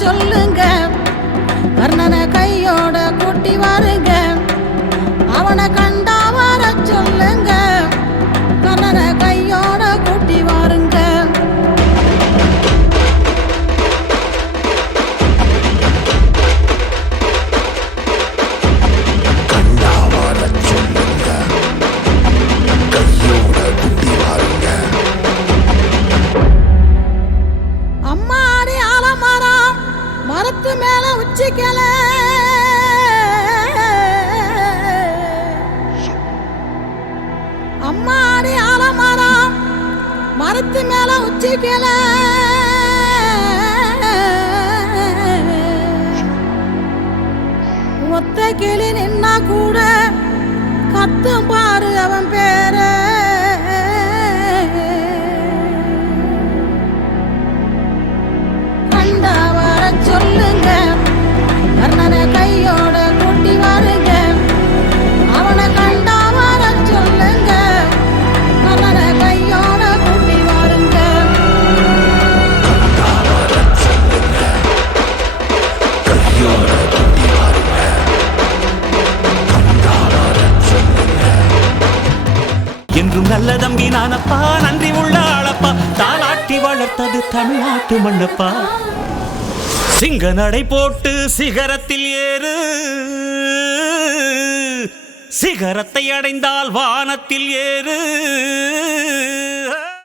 சொல்லுங்க, கர்ணனை கையோட கூட்டி வாருங்க. அவனை கண்டா வர சொல்லுங்க, கர்ணனை கையோட கூட்டி வாருங்க. அம்மாடி ஆலமரம் மரத்து மேல உச்சிக்கல, அம்மாடி ஆலமரம் மரத்து மேல உச்சிக்கல, ஒத்த கிளி நின்னா கூட கத்தும் பாரு அவன் பேர. கண்டா வர சொல்லுங்க, கர்ணனை கையோட கூட்டி வாருங்க. அவனை கண்டா வர சொல்லுங்க, கர்ணனை கையோட கூட்டி வாருங்க. என்றும் நல்ல தம்பி நானப்பா, நன்றி உள்ள ஆளப்பா, தாளாட்டி வளர்த்தது தமிழ்நாட்டு மண்ணப்பா. சிங்க நடை போட்டு சிகரத்தில் ஏறு, சிகரத்தை அடைந்தால் வானத்தில் ஏறு.